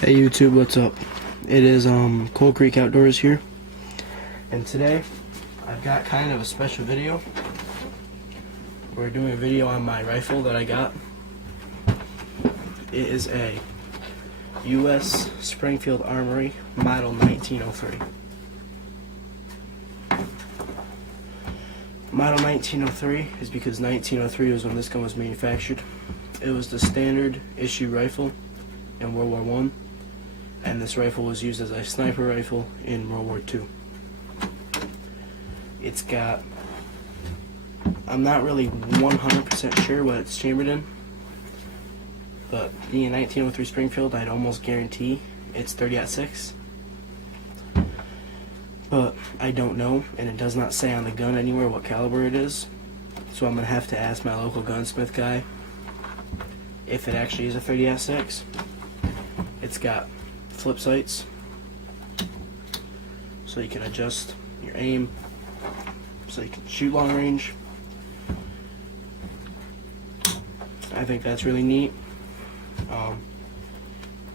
Hey YouTube, what's up? It is Coal Creek Outdoors here, and today I've got kind of a special video. We're doing a video on my rifle that I got. It is a U.S. Springfield Armory model 1903. Model 1903 is because 1903 was when this gun was manufactured. It was the standard issue rifle in World War I, and this rifle was used as a sniper rifle in World War II. It's got, I'm not really 100% sure what it's chambered in, but being 1903 Springfield, I'd almost guarantee it's 30-06. But I don't know, and it does not say on the gun anywhere what caliber it is, so I'm going to have to ask my local gunsmith guy if it actually is a 30-06. It's got flip sights, so you can adjust your aim, so you can shoot long range. I think that's really neat.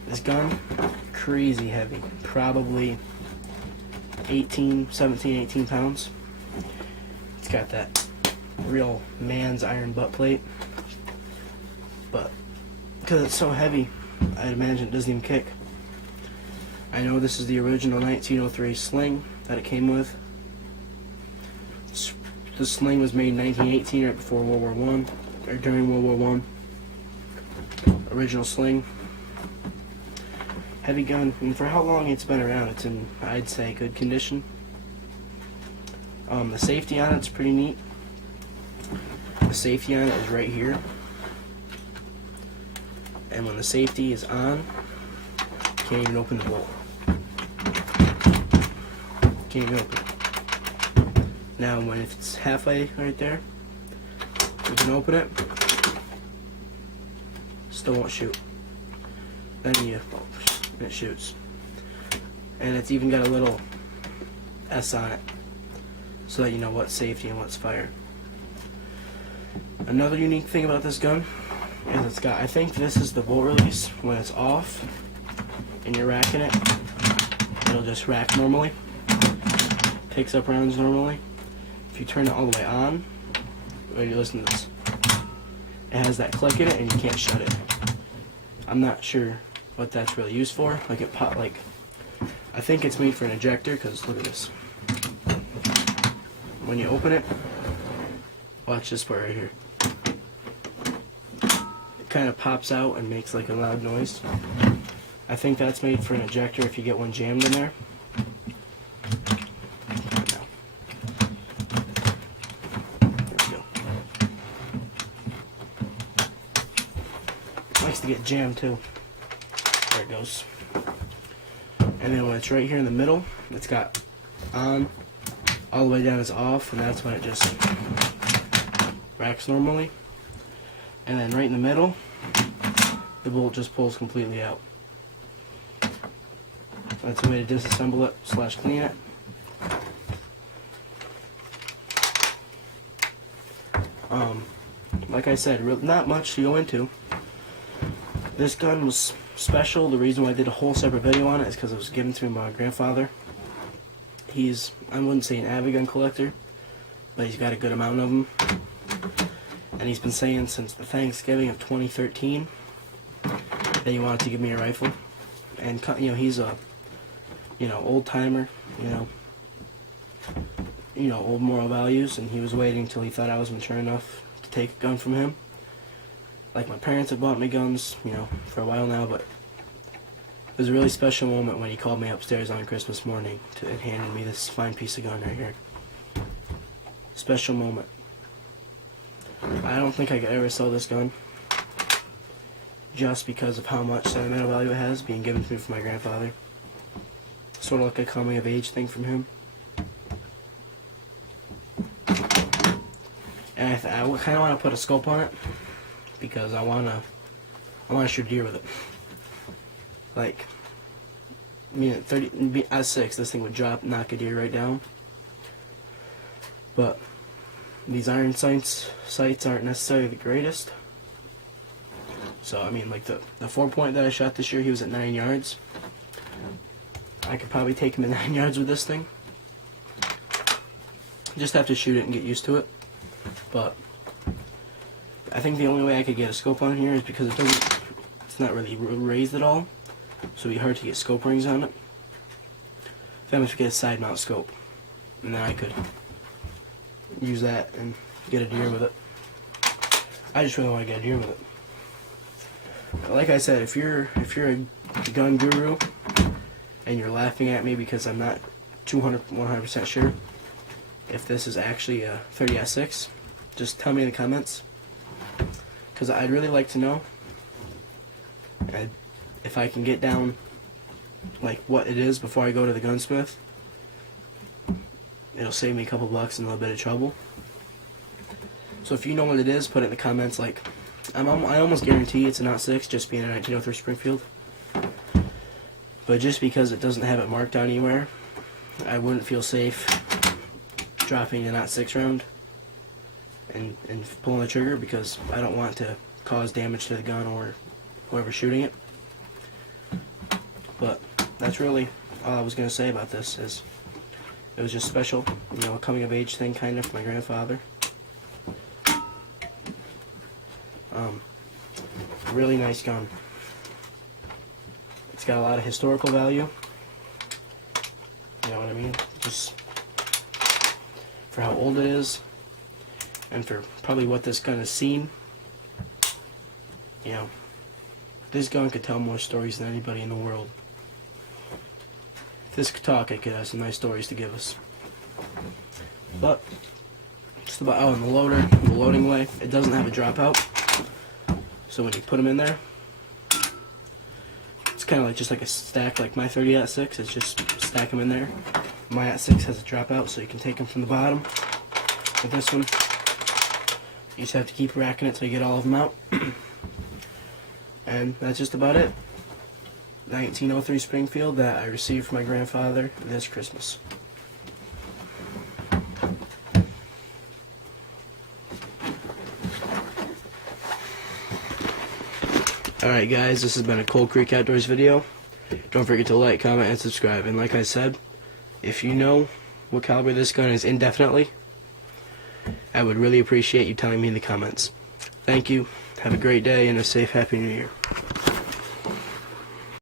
This gun, crazy heavy, probably 18 pounds. It's got that real man's iron butt plate, but because it's so heavy, I'd imagine it doesn't even kick. I know this is the original 1903 sling that it came with. The sling was made in 1918, right before World War I, or during World War I. Original sling. Heavy gun, and for how long it's been around, it's in, I'd say, good condition. The safety on it's pretty neat. The safety on it is right here. And when the safety is on, you can't even open the bolt. Can't even open it. Now when it's halfway right there, you can open it. Still won't shoot. Then it shoots. And it's even got a little S on it, so that you know what's safety and what's fire. Another unique thing about this gun is it's got, I think this is the bolt release. When it's off and you're racking it, it'll just rack normally. Takes up rounds normally. If you turn it all the way on, ready, listen to this. It has that click in it and you can't shut it. I'm not sure what that's really used for. Like it pop, like, I think it's made for an ejector, because look at this. When you open it, watch this part right here. It kind of pops out and makes like a loud noise. I think that's made for an ejector if you get one jammed in there. Likes to get jammed too. There it goes. And then when it's right here in the middle, it's got on, all the way down is off, and that's when it just racks normally. And then right in the middle, the bolt just pulls completely out. That's a way to disassemble it / clean it. Like I said, not much to go into. This gun was special. The reason why I did a whole separate video on it is because it was given to me by my grandfather. He's, I wouldn't say an avid gun collector, but he's got a good amount of them. And he's been saying since the Thanksgiving of 2013 that he wanted to give me a rifle. And you know, he's a, you know, old timer, you know, old moral values, and he was waiting until he thought I was mature enough to take a gun from him. Like, my parents have bought me guns, you know, for a while now, but it was a really special moment when he called me upstairs on Christmas morning and handed me this fine piece of gun right here. Special moment. I don't think I could ever sell this gun, just because of how much sentimental value it has, being given to me from my grandfather. Sort of like a coming of age thing from him. And I kind of want to put a scope on it, because I want to shoot deer with it. Like, I mean, at 30, at 6, this thing would knock a deer right down. But these iron sights aren't necessarily the greatest. So I mean, like the 4-point that I shot this year, he was at 9 yards. I could probably take him at 9 yards with this thing. Just have to shoot it and get used to it. But I think the only way I could get a scope on here is because it's not really raised at all, so it'd be hard to get scope rings on it. Then I have to get a side mount scope, and then I could use that and get a deer with it. I just really want to get a deer with it. Like I said, if you're a gun guru and you're laughing at me because I'm not 100% sure if this is actually a 30-06, just tell me in the comments, because I'd really like to know. And if I can get down like what it is before I go to the gunsmith, it'll save me a couple bucks and a little bit of trouble. So if you know what it is, put it in the comments. Like, I almost guarantee it's a 06, just being a 1903 Springfield. But just because it doesn't have it marked out anywhere, I wouldn't feel safe dropping a 06 round and pulling the trigger, because I don't want to cause damage to the gun or whoever's shooting it. But that's really all I was going to say about this. Is it was just special, you know, a coming of age thing kind of for my grandfather. Really nice gun. It's got a lot of historical value. You know what I mean? Just for how old it is, and for probably what this gun has seen. You know, this gun could tell more stories than anybody in the world. If this could talk, it could have some nice stories to give us. But just about, oh, and the loader, the loading way, it doesn't have a dropout. So when you put them in there, it's kind of like just like a stack, like my 30-06. It's just stack them in there. My 06 has a dropout, so you can take them from the bottom. With this one, you just have to keep racking it till you get all of them out. And that's just about it. 1903 Springfield that I received from my grandfather this Christmas. Alright guys, this has been a Cold Creek Outdoors video. Don't forget to like, comment, and subscribe. And like I said, if you know what caliber this gun is indefinitely, I would really appreciate you telling me in the comments. Thank you, have a great day, and a safe, happy New Year.